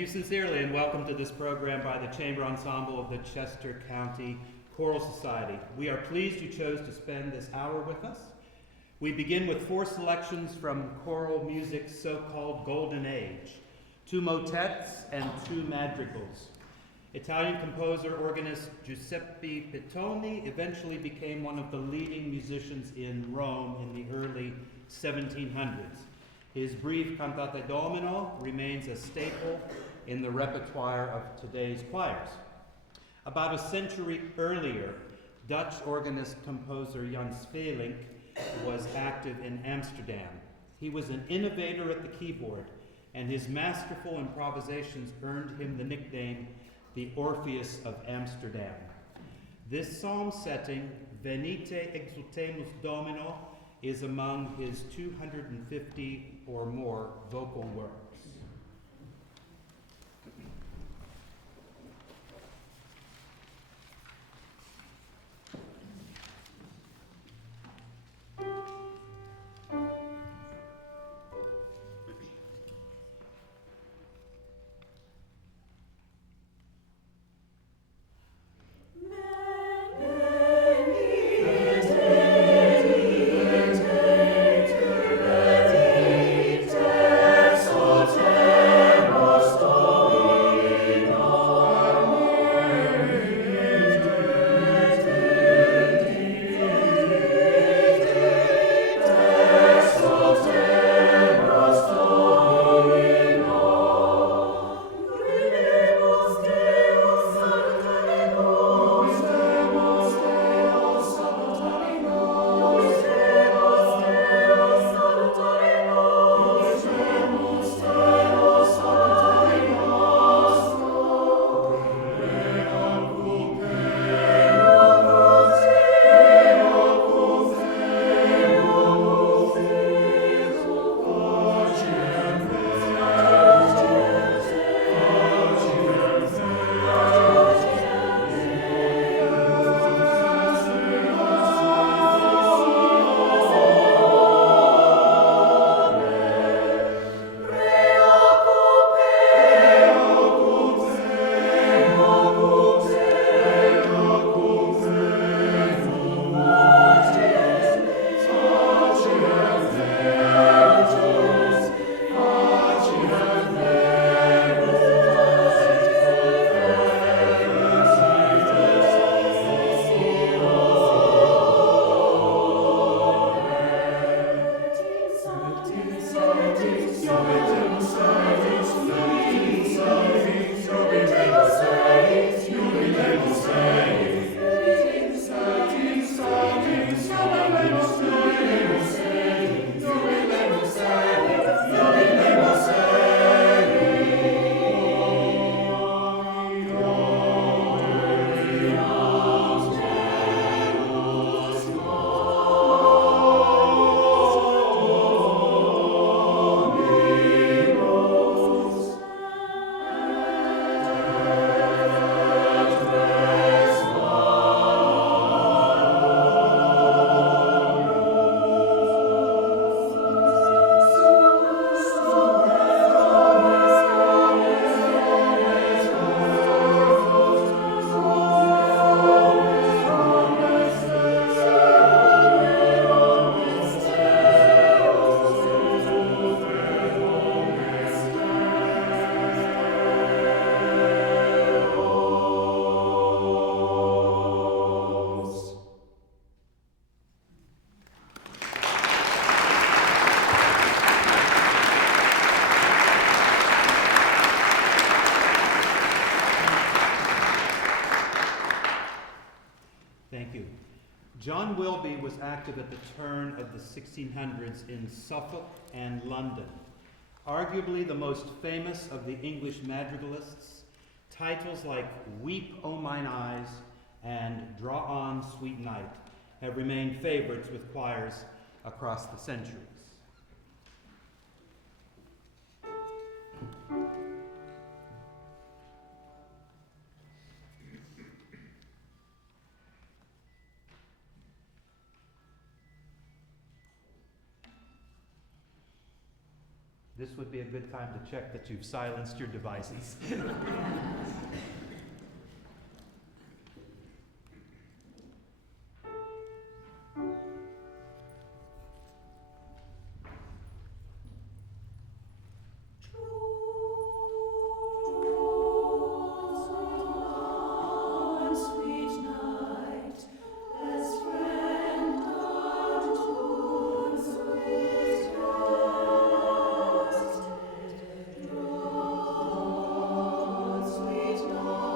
you sincerely and welcome to this program by the Chamber Ensemble of the Chester County Choral Society. We are pleased you chose to spend this hour with us. We begin with 4 selections from choral music's so-called Golden Age, 2 motets and 2 madrigals. Italian composer organist Giuseppe Pitoni eventually became one of the leading musicians in Rome in the early 1700s. His brief Cantate Domino remains a staple in the repertoire of today's choirs. About a century earlier, Dutch organist-composer Jan Sweelinck was active in Amsterdam. He was an innovator at the keyboard, and his masterful improvisations earned him the nickname the Orpheus of Amsterdam. This psalm setting, Venite, exultemus Domino, is among his 250 or more vocal works. John Wilbye was active at the turn of the 1600s in Suffolk and London. Arguably the most famous of the English madrigalists, titles like Weep, O Mine Eyes and Draw On, Sweet Night have remained favorites with choirs across the centuries. This would be a good time to check that you've silenced your devices. Sweet night.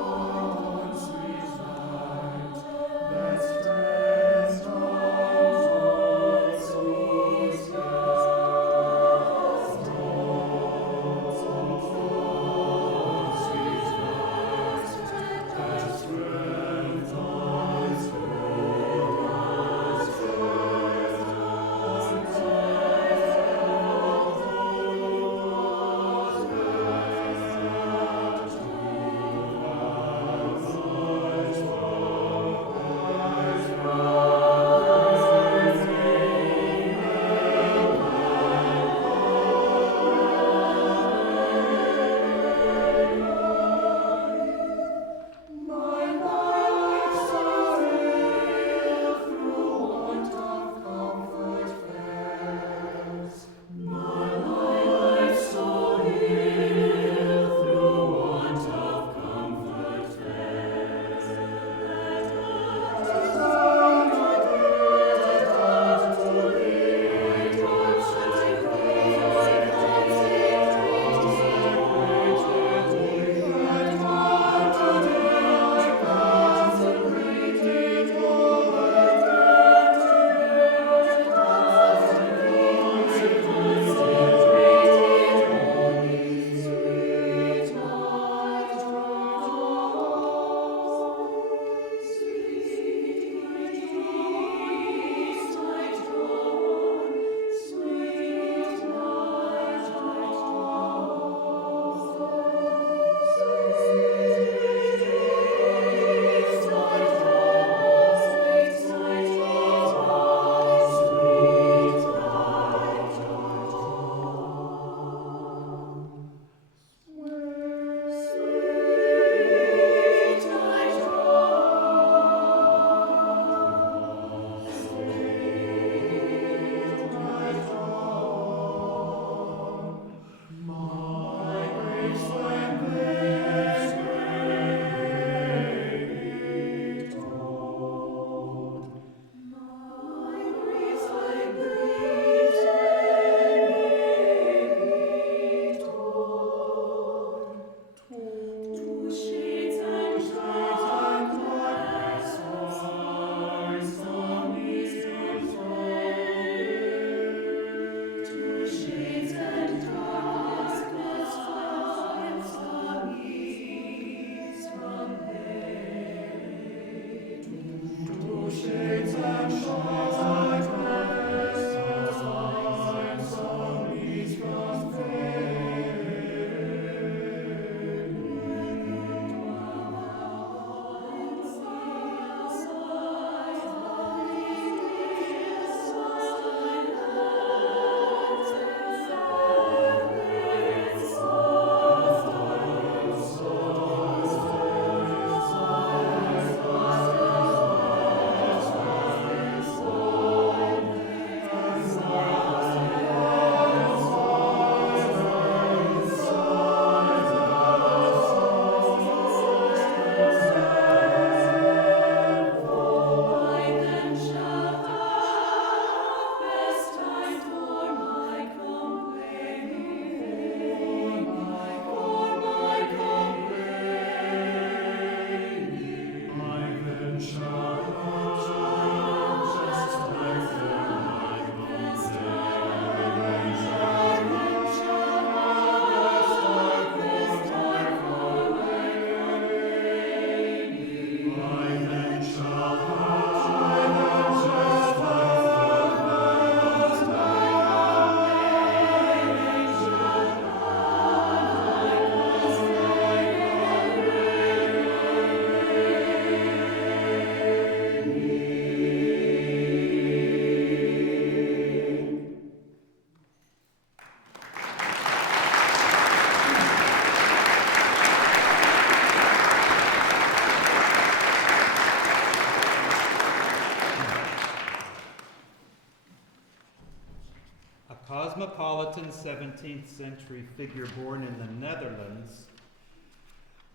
cosmopolitan 17th century figure born in the Netherlands,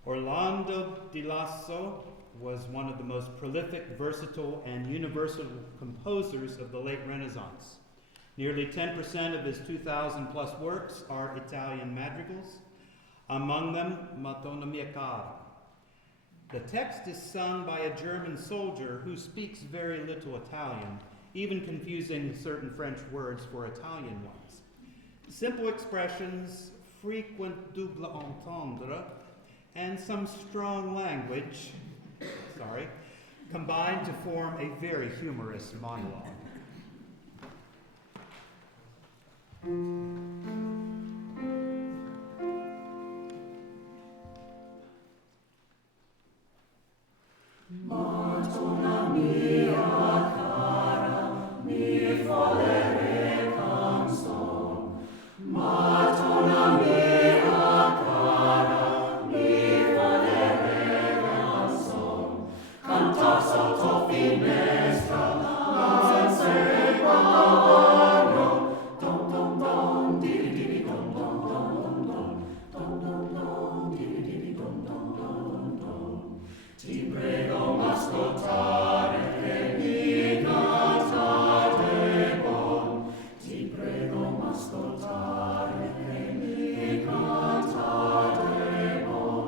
Orlando di Lasso was one of the most prolific, versatile, and universal composers of the late Renaissance. Nearly 10% of his 2,000 plus works are Italian madrigals, among them Matona, cara. The text is sung by a German soldier who speaks very little Italian, even confusing certain French words for Italian ones. Simple expressions, frequent double entendre, and some strong language, combine to form a very humorous monologue. Matona mia cara, mi volere canzon. Matona mia cara, mi volere canzon. Cantar sotto finestra, lancere bagno. Don don don, di di don don don don. Don don don, di don don don don. Ti prego m'ascoltare che mi cantate bon. Ti prego m'ascoltare che mi cantate bon.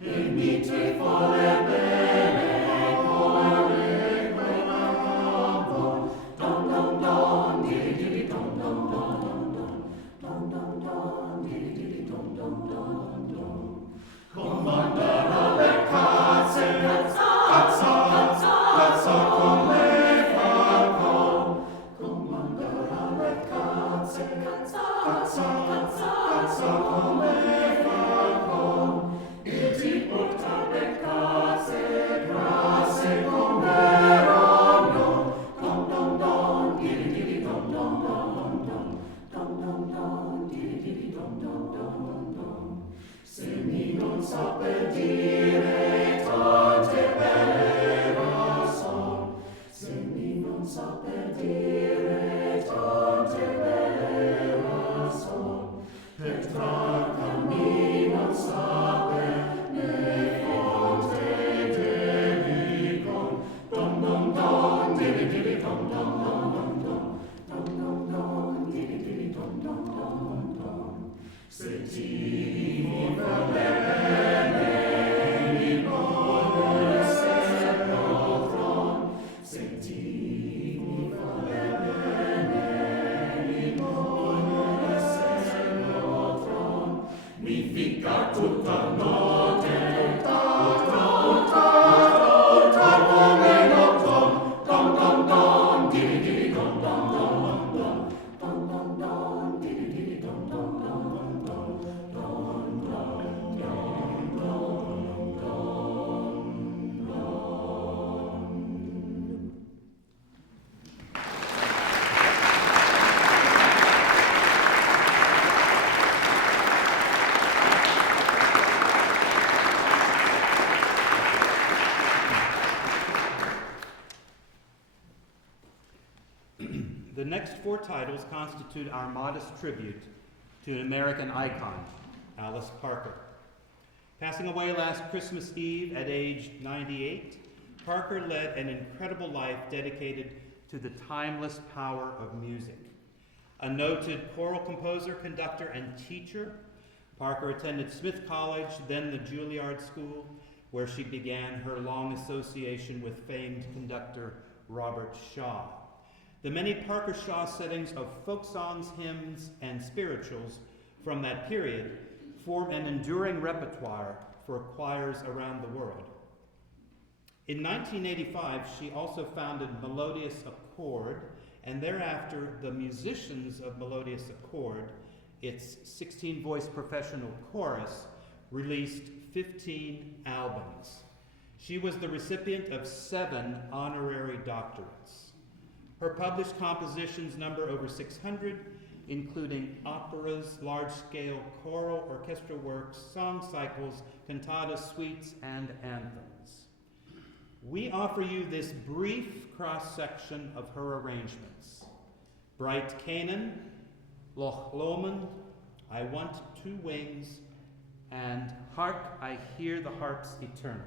E mi te vuole bene come quella bon. Don don don, di don don don don. Don don don, di don don don don. Comandare le cazze, cazza come falcon. Comandare le cazze, cazza come falcon. E ti porta le cazze, grasse come rogno. Don don don, di don don don don. Don don don, di don don don don. Se mi non sape dire tante belle son, se mi non sape dire tante belle son, Petrarca mi non sape ne fonte delicon. Don don don, di don don don don. Don don don, di don don don don. Se ti mi vuole bene, mi vuole sepolcron. Se ti mi vuole bene, mi vuole sepolcron. Mi fica tutta notte, tutta come nocton. Don don don, di don don don don. Don don don, di don don don don. The next four titles constitute our modest tribute to an American icon, Alice Parker. Passing away last Christmas Eve at age 98, Parker led an incredible life dedicated to the timeless power of music. A noted choral composer, conductor, and teacher, Parker attended Smith College, then the Juilliard School, where she began her long association with famed conductor Robert Shaw. The many Parker Shaw settings of folk songs, hymns, and spirituals from that period form an enduring repertoire for choirs around the world. In 1985, she also founded Melodious Accord, and thereafter the Musicians of Melodious Accord, its 16-voice professional chorus, released 15 albums. She was the recipient of 7 honorary doctorates. Her published compositions number over 600, including operas, large-scale choral orchestral works, song cycles, cantatas, suites, and anthems. We offer you this brief cross-section of her arrangements: Bright Canaan, Loch Lomond, I want two wings, and Hark, I hear the harps eternal.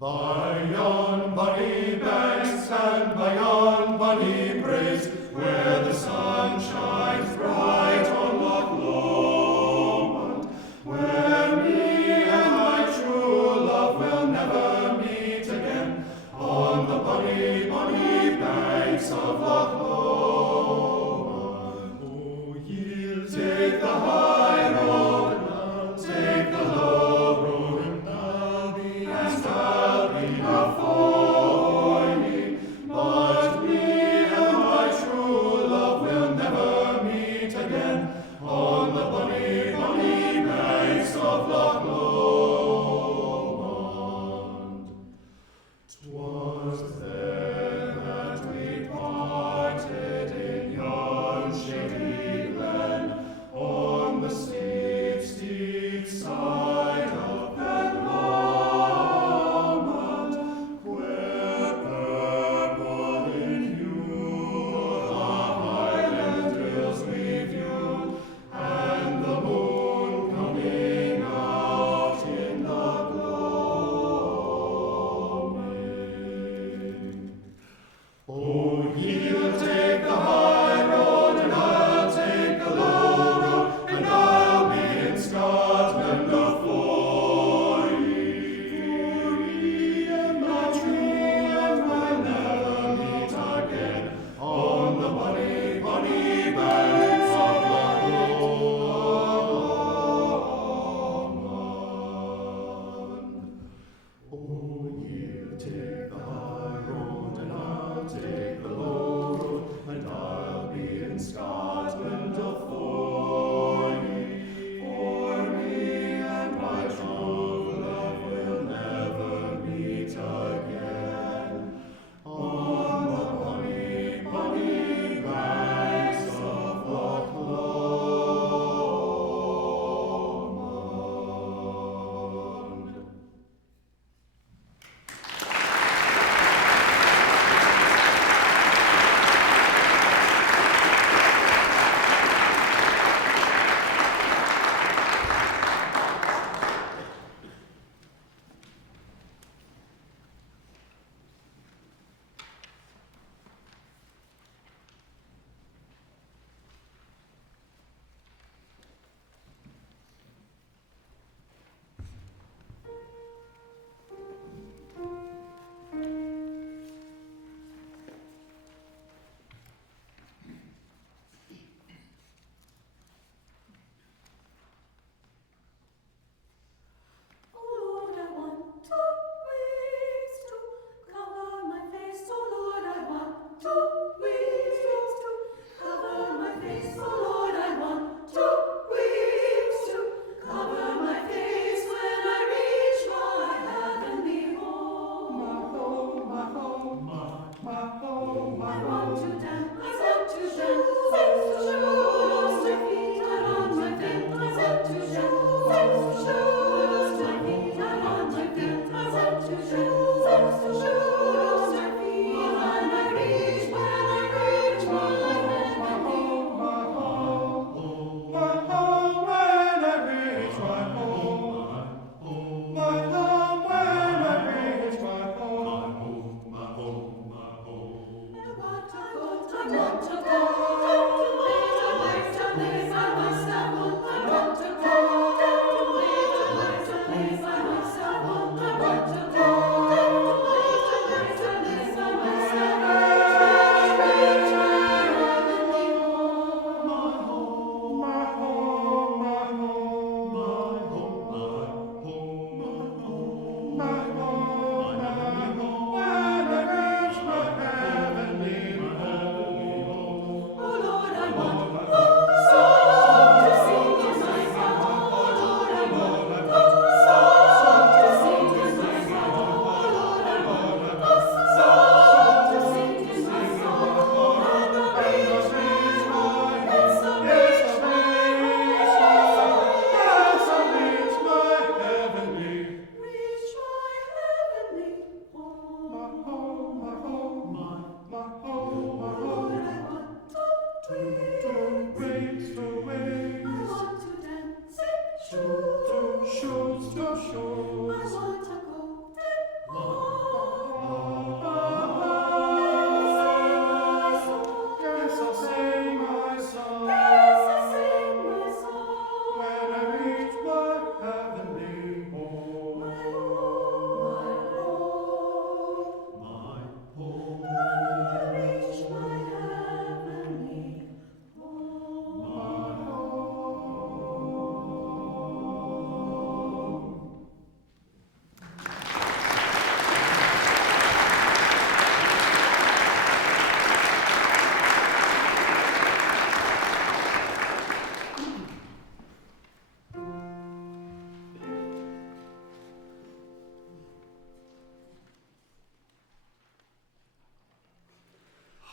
By yon bonny banks and by yon bonny bridge, where the sun shines bright on Loch Lomond, where me and my true love will never meet again, on the bonny, bonny banks of Loch Lomond. Oh, ye'll take the high road, and I'll take the low road, and I'll be before ye, but me and my true love will never meet again on the bonny, bonny banks of Loch Lomond. 'Twas then that we parted in yon shady glen, on the steep, steep side of that Lomond, where purple in hue the highland hills we view, and the moon coming out in the gloaming. Oh, ye'll take the high road, and I'll take the low road, and I'll be in Scotland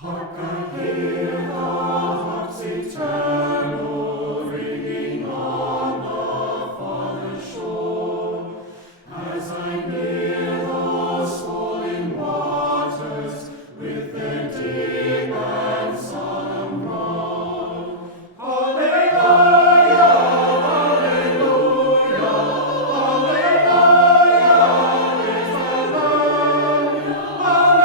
Hark, I hear the harps eternal ringing on the farther shore. As I near those swollen waters with their deep and solemn roar. Alleluia, alleluia, alleluia, praise the Lord. Alleluia.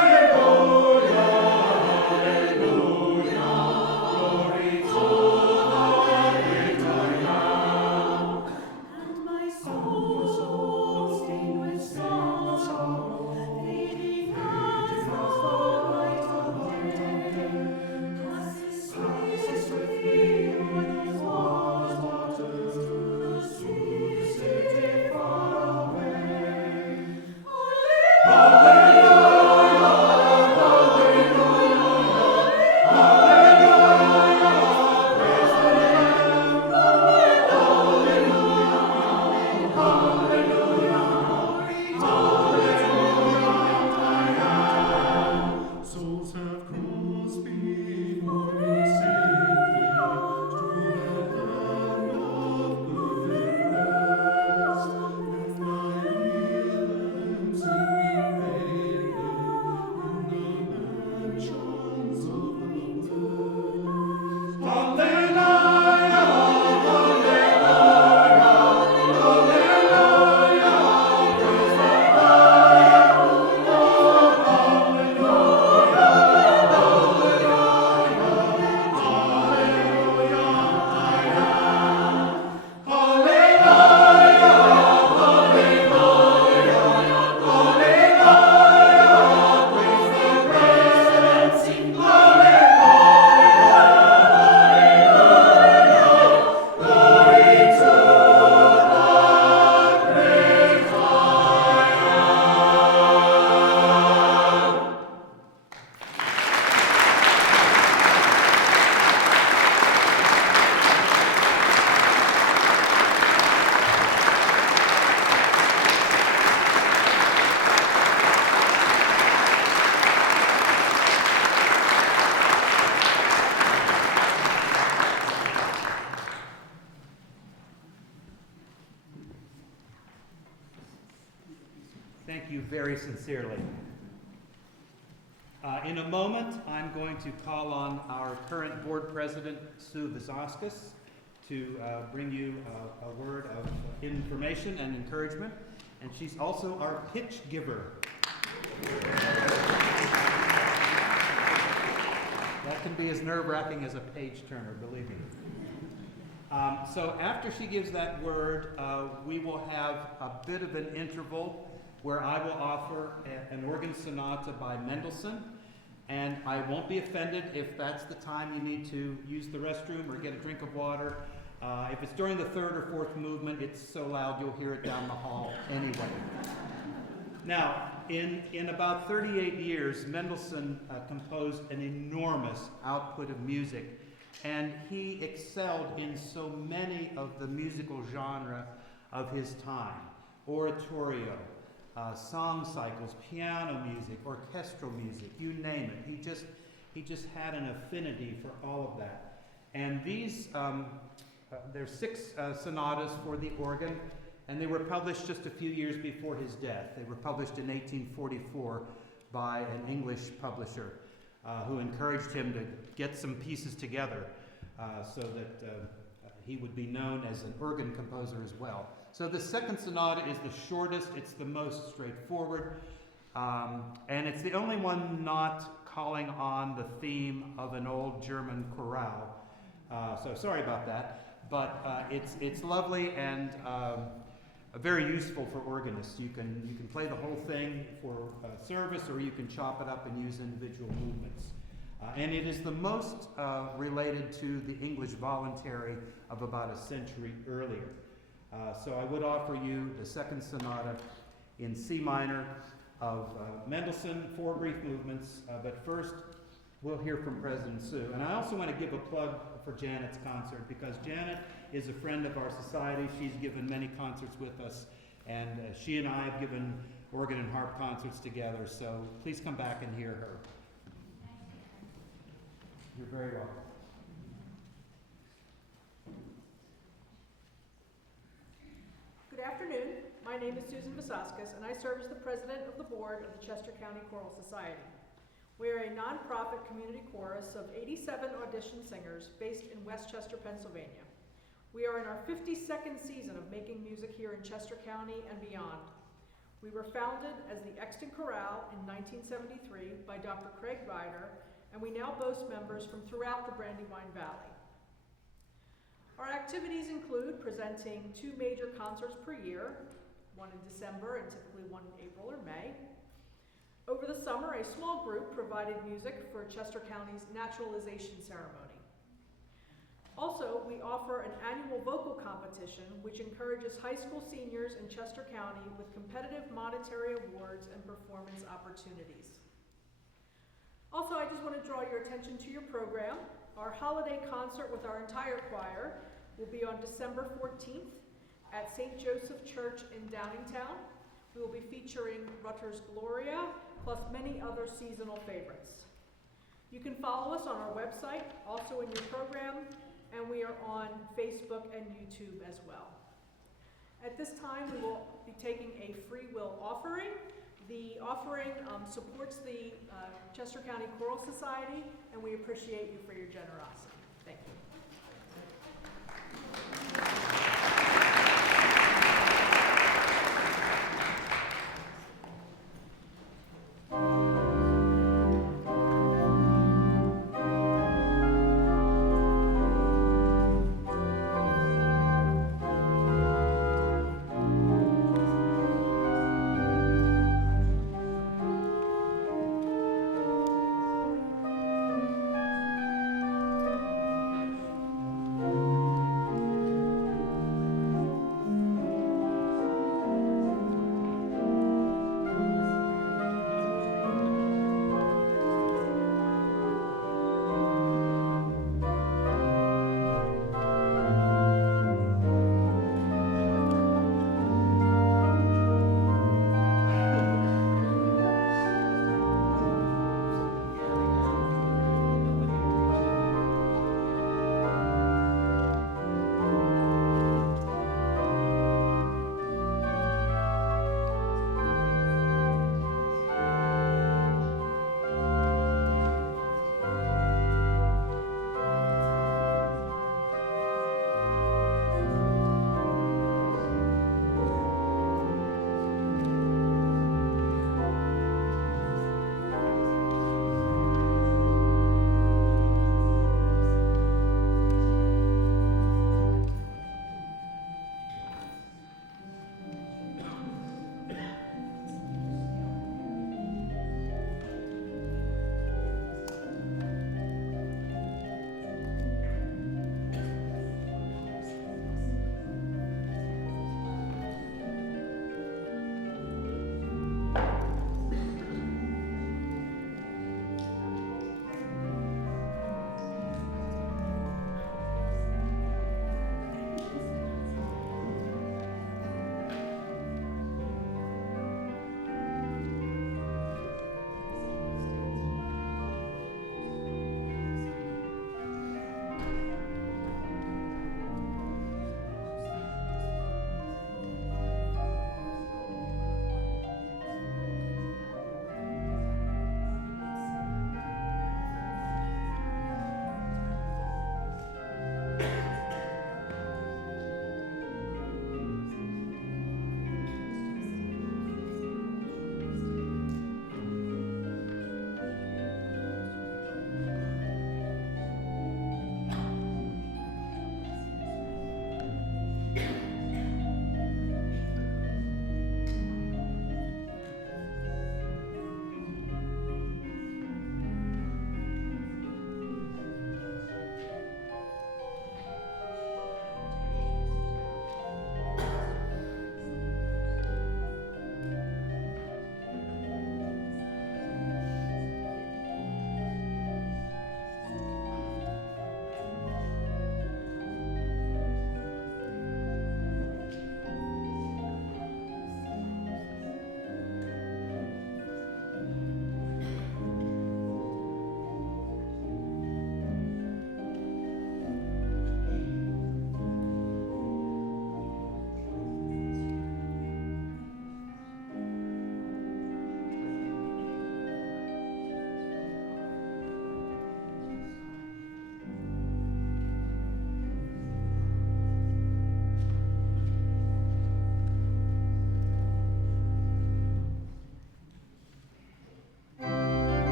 Thank you very sincerely. In a moment, I'm going to call on our current board president, Sue Vizauskas, to bring you a word of information and encouragement. And she's also our pitch giver. That can be as nerve-wracking as a page turner, believe me. So after she gives that word, we will have a bit of an interval where I will offer an organ sonata by Mendelssohn, and I won't be offended if that's the time you need to use the restroom or get a drink of water. If it's during the third or fourth movement, it's so loud you'll hear it down the hall anyway. Now, in about 38 years, Mendelssohn composed an enormous output of music, and he excelled in so many of the musical genre of his time: oratorio, song cycles, piano music, orchestral music, you name it. He just had an affinity for all of that. And these, there's 6 sonatas for the organ, and they were published just a few years before his death. They were published in 1844 by an English publisher who encouraged him to get some pieces together so that he would be known as an organ composer as well. So the second sonata is the shortest, it's the most straightforward, and it's the only one not calling on the theme of an old German chorale. So sorry about that, but it's lovely and very useful for organists. You can play the whole thing for service, or you can chop it up and use individual movements. And it is the most related to the English voluntary of about a century earlier. So I would offer you the second sonata in C minor of Mendelssohn, 4 brief movements, but first we'll hear from President Sue. And I also want to give a plug for Janet's concert, because Janet is a friend of our society. She's given many concerts with us, and she and I have given organ and harp concerts together, so please come back and hear her. You're very welcome. Good afternoon. My name is Susan Vasaskis, and I serve as the president of the board of the Chester County Choral Society. We are a nonprofit community chorus of 87 audition singers based in Westchester, Pennsylvania. We are in our 52nd season of making music here in Chester County and beyond. We were founded as the Exton Choral in 1973 by Dr. Craig Ryder, and we now boast members from throughout the Brandywine Valley. Our activities include presenting 2 major concerts per year, one in December and typically one in April or May. Over the summer, a small group provided music for Chester County's naturalization ceremony. Also, we offer an annual vocal competition which encourages high school seniors in Chester County with competitive monetary awards and performance opportunities. Also, I just want to draw your attention to your program. Our holiday concert with our entire choir will be on December 14th at St. Joseph Church in Downingtown. We will be featuring Rutter's Gloria, plus many other seasonal favorites. You can follow us on our website, also in your program, and we are on Facebook and YouTube as well. At this time, we will be taking a free will offering. The offering supports the Chester County Choral Society, and we appreciate you for your generosity. Thank you.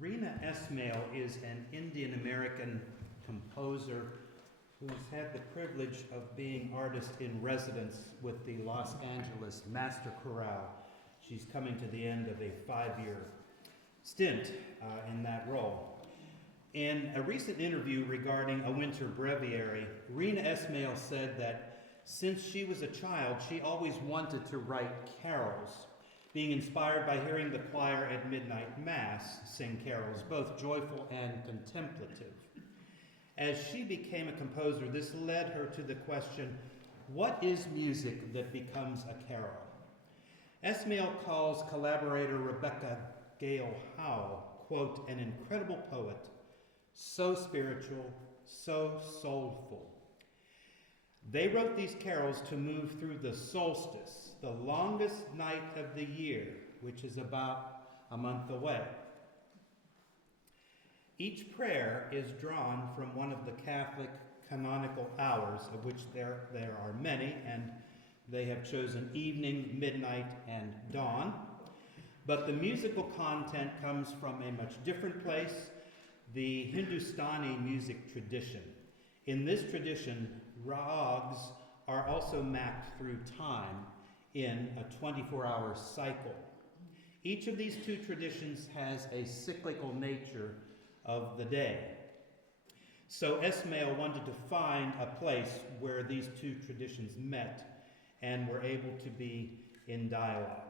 Reena Esmail is an Indian-American composer who has had the privilege of being artist in residence with the Los Angeles Master Choral. She's coming to the end of a 5-year stint in that role. In a recent interview regarding a winter breviary, Reena Esmail said that since she was a child, she always wanted to write carols, being inspired by hearing the choir at midnight mass sing carols, both joyful and contemplative. As she became a composer, this led her to the question, what is music that becomes a carol? Esmail calls collaborator Rebecca Gale Howe, quote, an incredible poet, so spiritual, so soulful. They wrote these carols to move through the solstice, the longest night of the year, which is about a month away. Each prayer is drawn from one of the Catholic canonical hours, of which there are many, and they have chosen evening, midnight, and dawn. But the musical content comes from a much different place, the Hindustani music tradition. In this tradition, rags are also mapped through time in a 24-hour cycle. Each of these two traditions has a cyclical nature of the day. So Esmail wanted to find a place where these two traditions met and were able to be in dialogue.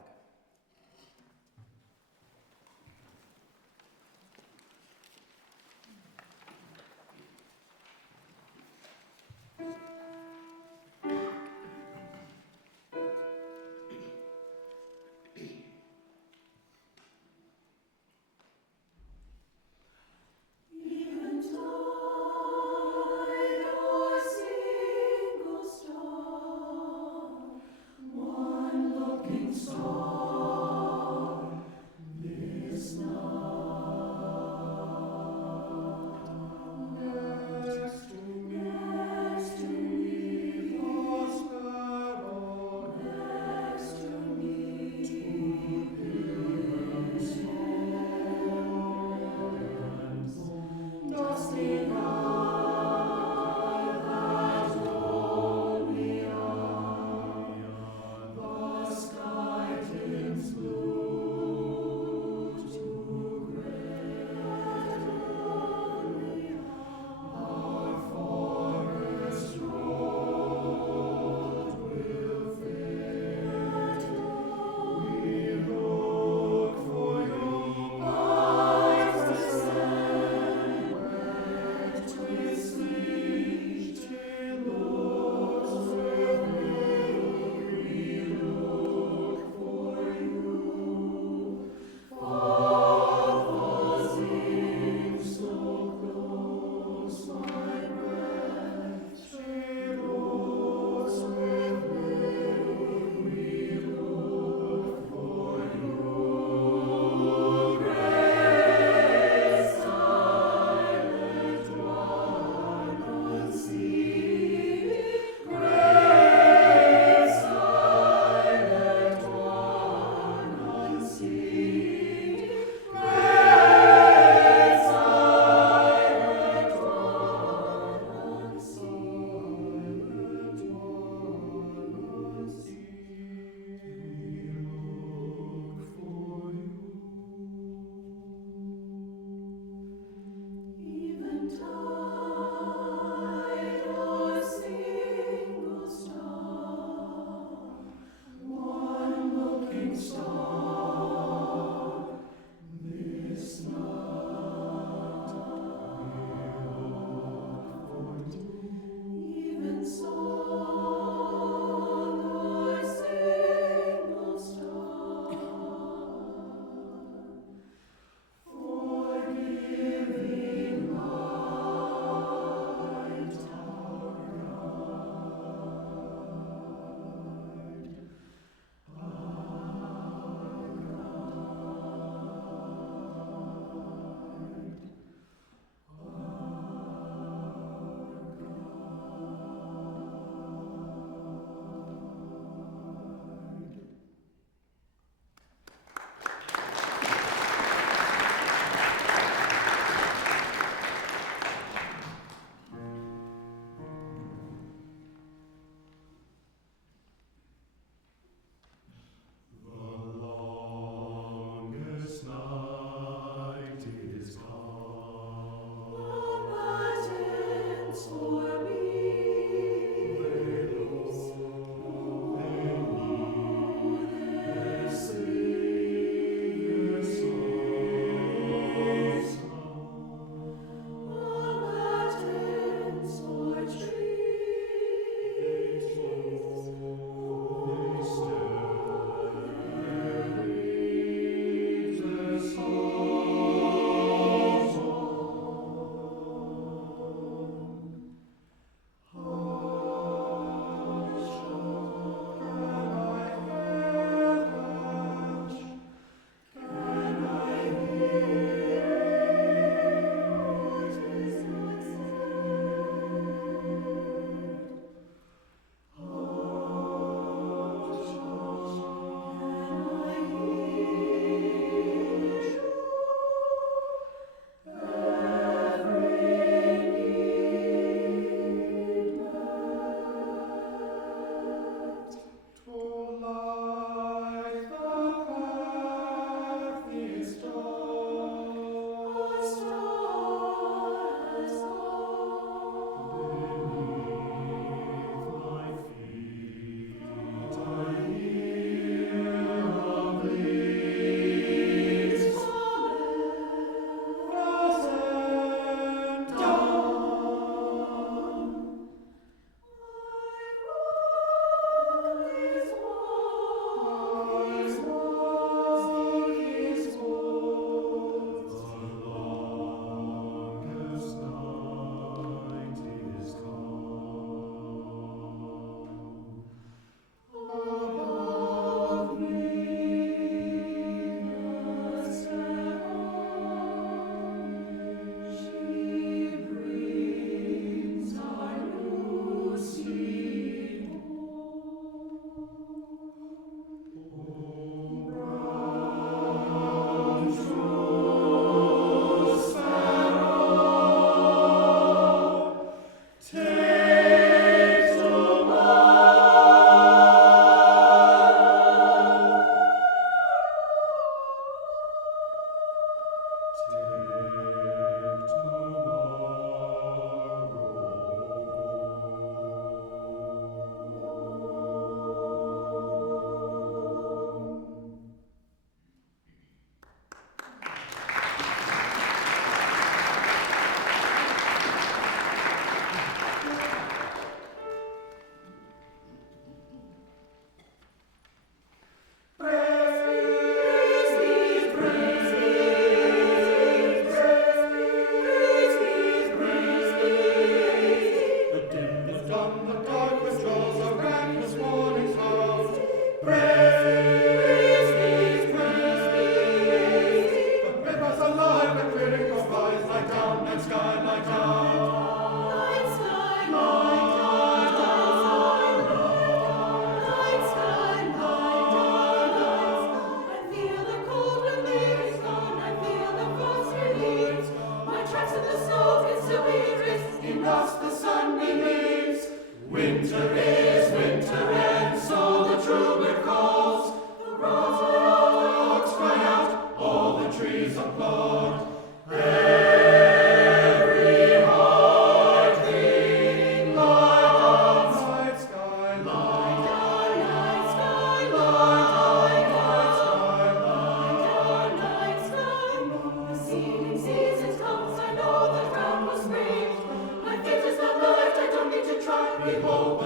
One looking star.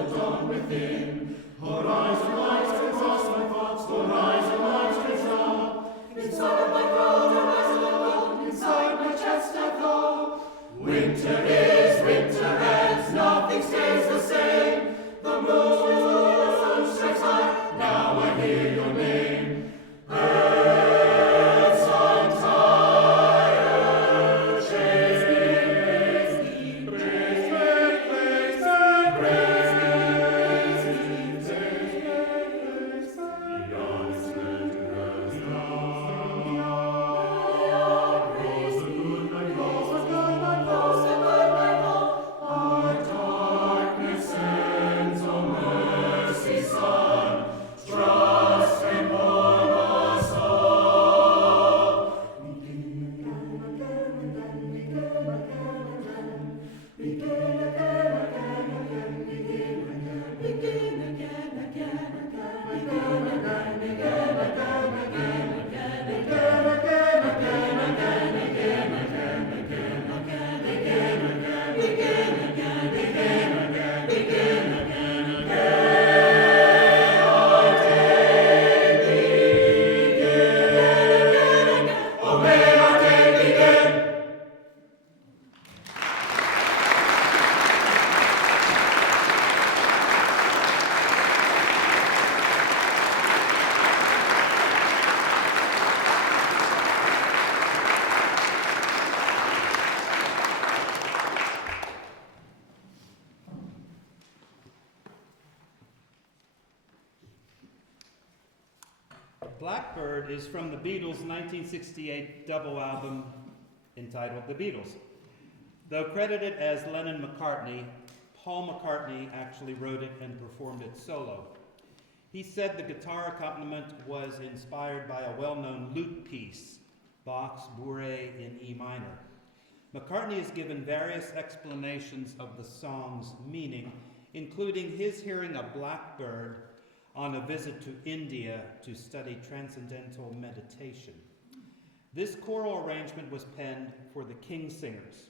the dawn within. Horizon lights can cross my thoughts, horizon lights can stop. Inside of my throat, horizon alone, inside my chest I flow. Winter ends, nothing stays the same. The moon strikes high, now I hear your name. Birds untired, chase me, praise me, praise me, praise me, praise me, praise me, praise me, praise me. Beyond is splendor, beyond grows the good night, grows the good night, grows the good night. Our darkness ends, O mercy sun, trust and warm us all. Begin again, again, again, begin again, again. Begin again, again, again, begin again. Begin again, again, again, begin again, begin again, again, again, again, again, again, again, again, again, again, again, begin again, begin again, begin again, begin again, again. Our day begin. Oh, may our day begin. Blackbird is from the Beatles' 1968 double album entitled The Beatles. Though credited as Lennon-McCartney, Paul McCartney actually wrote it and performed it solo. He said the guitar accompaniment was inspired by a well-known lute piece, Bach's Bourrée in E minor. McCartney has given various explanations of the song's meaning, including his hearing a blackbird on a visit to India to study transcendental meditation. This choral arrangement was penned for the King Singers.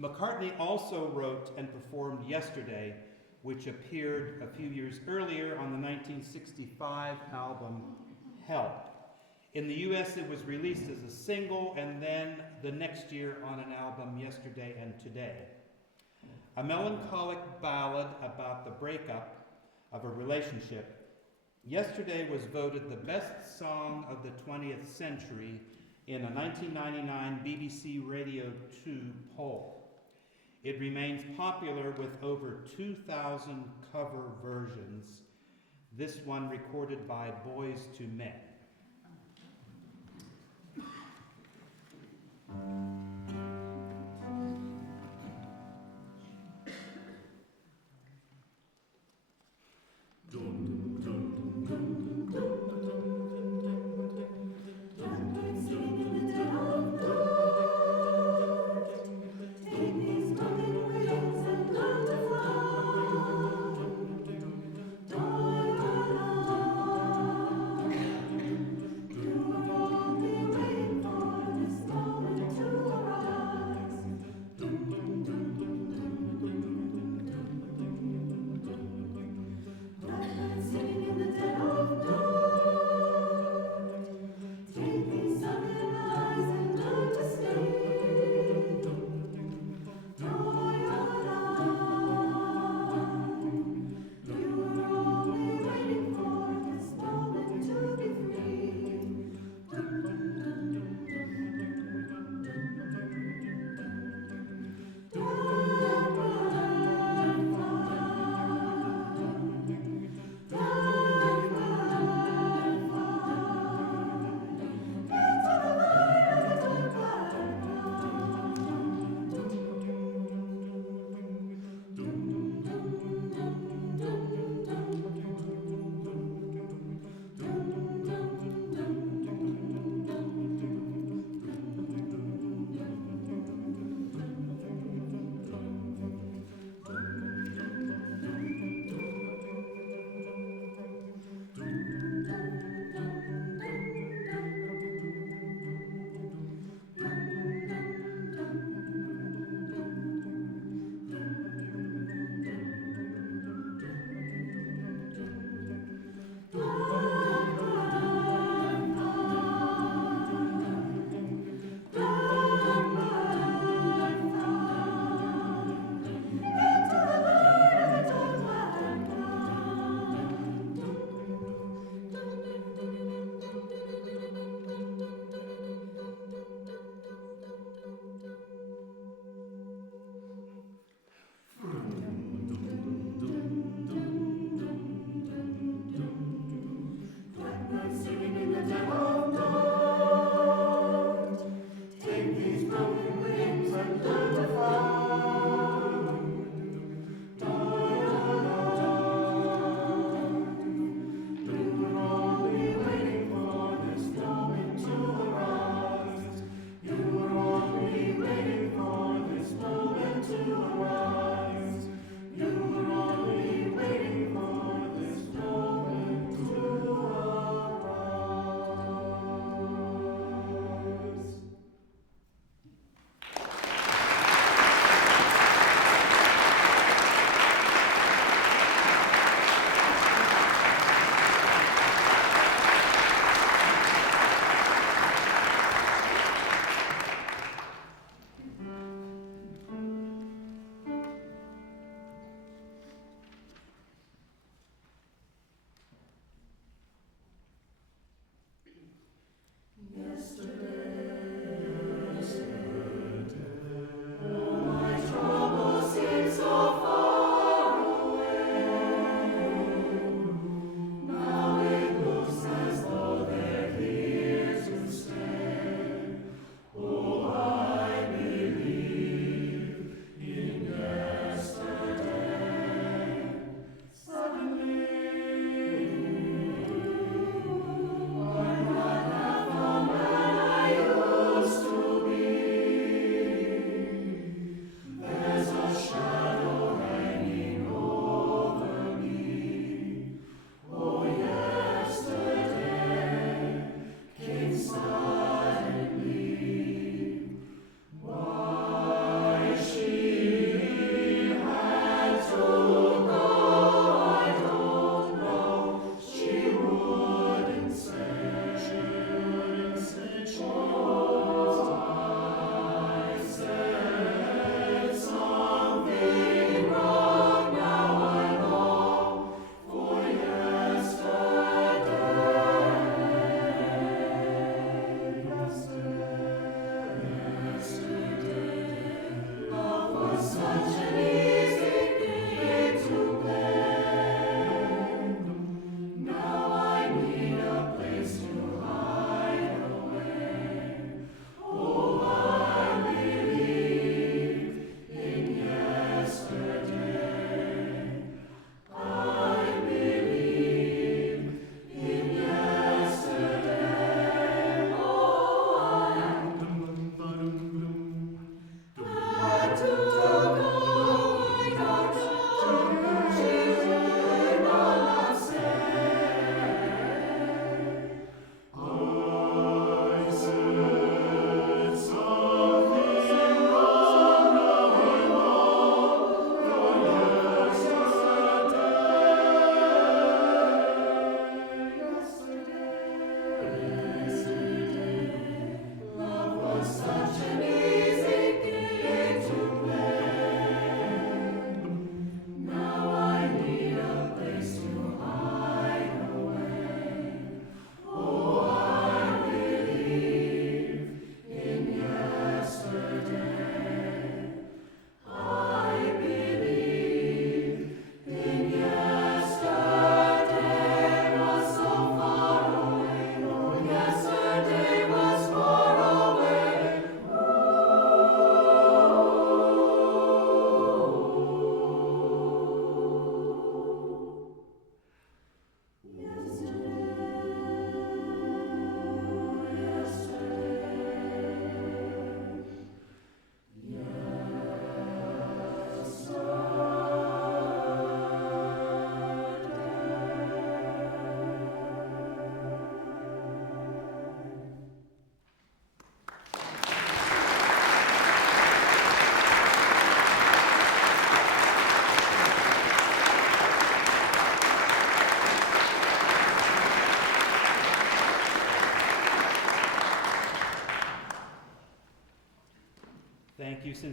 McCartney also wrote and performed Yesterday, which appeared a few years earlier on the 1965 album Help. In the US, it was released as a single, and then the next year on an album, Yesterday and Today. A melancholic ballad about the breakup of a relationship, Yesterday was voted the best song of the 20th century in a 1999 BBC Radio 2 poll. It remains popular with over 2,000 cover versions, this one recorded by Boys to Men.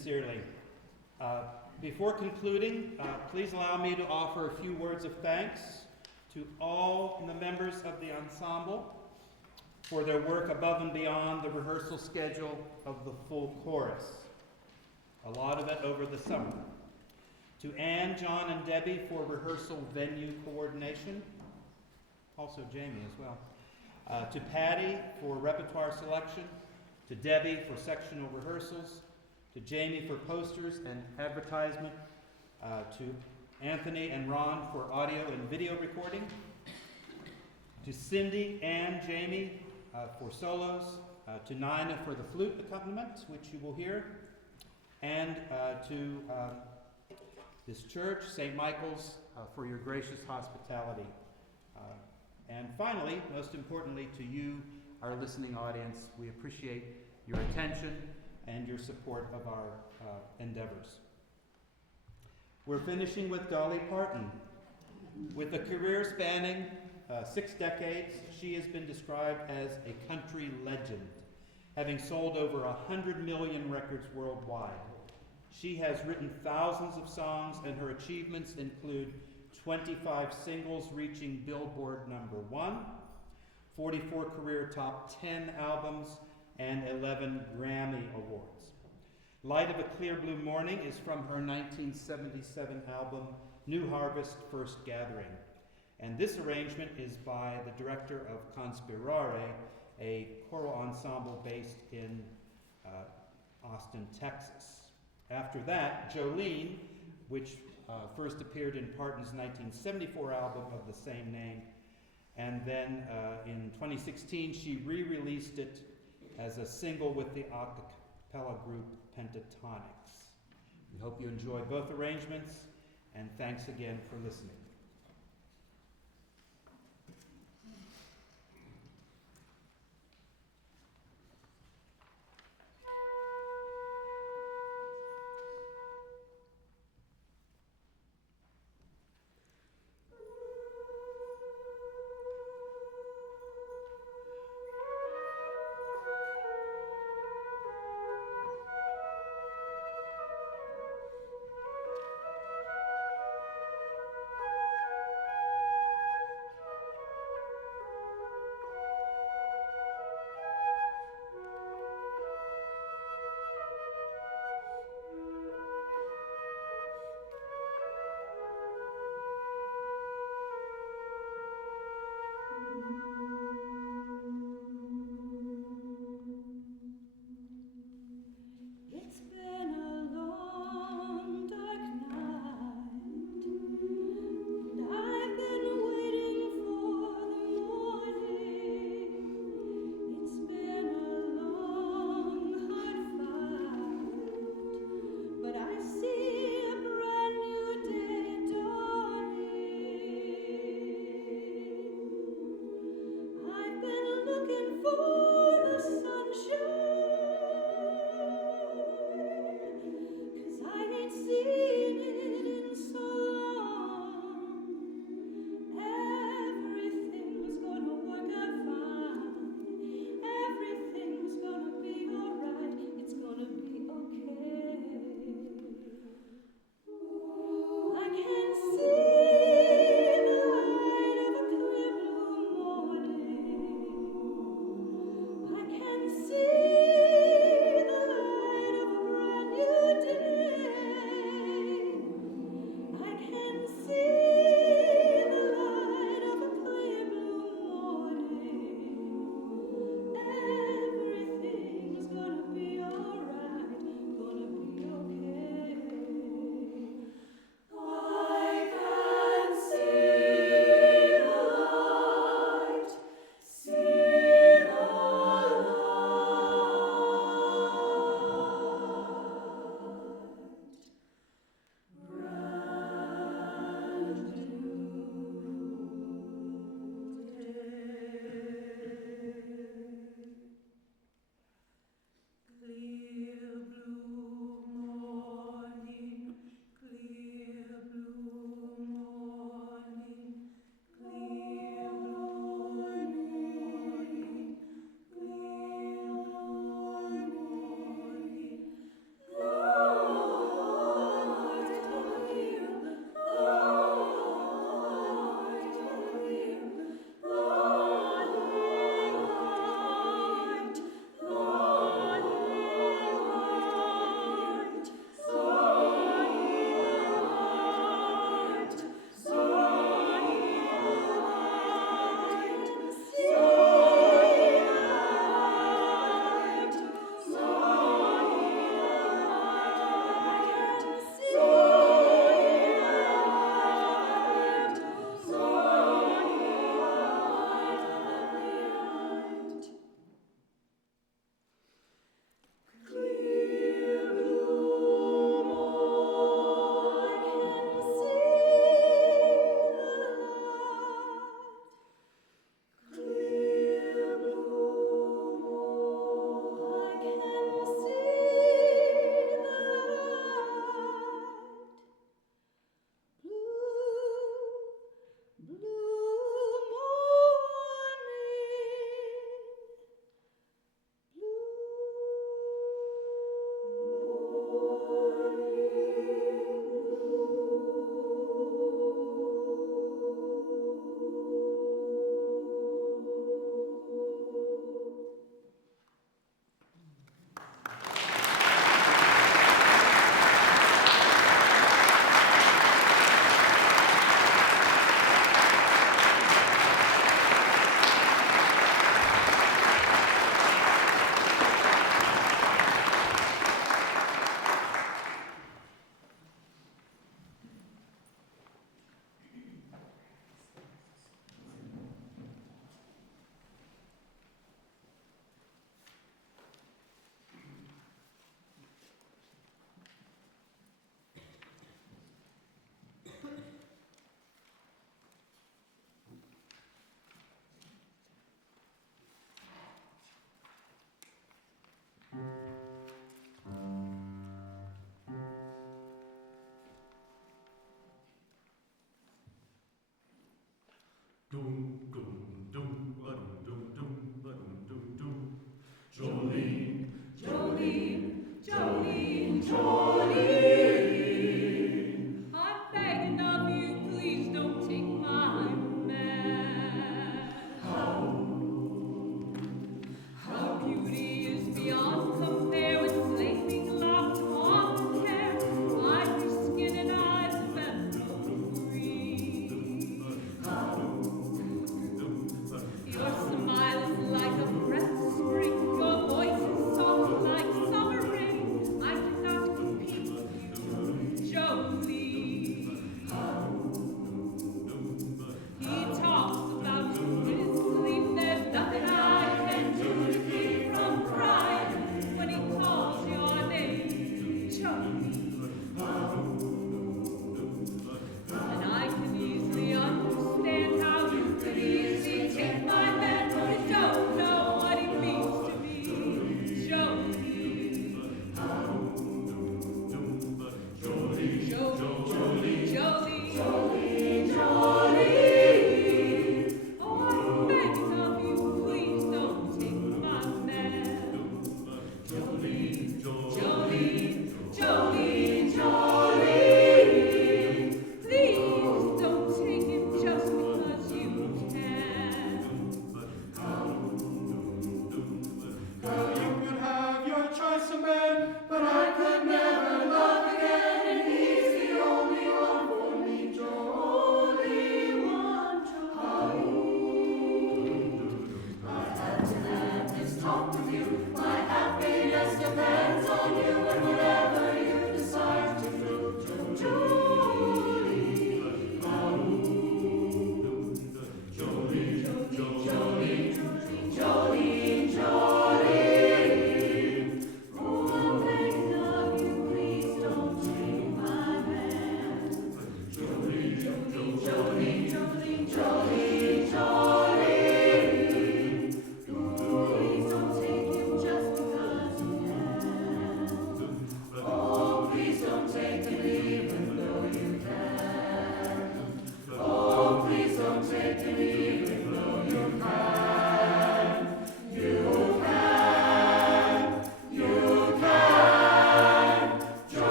sincerely. Before concluding, please allow me to offer a few words of thanks to all the members of the ensemble for their work above and beyond the rehearsal schedule of the full chorus, a lot of it over the summer. To Anne, John, and Debbie for rehearsal venue coordination, also Jamie as well. To Patty for repertoire selection, to Debbie for sectional rehearsals, to Jamie for posters and advertisement, to Anthony and Ron for audio and video recording, to Cindy and Jamie for solos, to Nina for the flute accompaniment, which you will hear, and to this church, St. Michael's, for your gracious hospitality. And finally, most importantly, to you, our listening audience, we appreciate your attention and your support of our endeavors. We're finishing with Dolly Parton. With a career spanning 6 decades, she has been described as a country legend, having sold over 100 million records worldwide. She has written thousands of songs, and her achievements include 25 singles reaching Billboard #1, 44 career top 10 albums, and 11 Grammy Awards. Light of a Clear Blue Morning is from her 1977 album, New Harvest First Gathering. And this arrangement is by the director of Conspirare, a choral ensemble based in Austin, Texas. After that, Jolene, which first appeared in Parton's 1974 album of the same name, and then in 2016 she re-released it as a single with the a cappella group Pentatonics. We hope you enjoy both arrangements, and thanks again for listening. Dum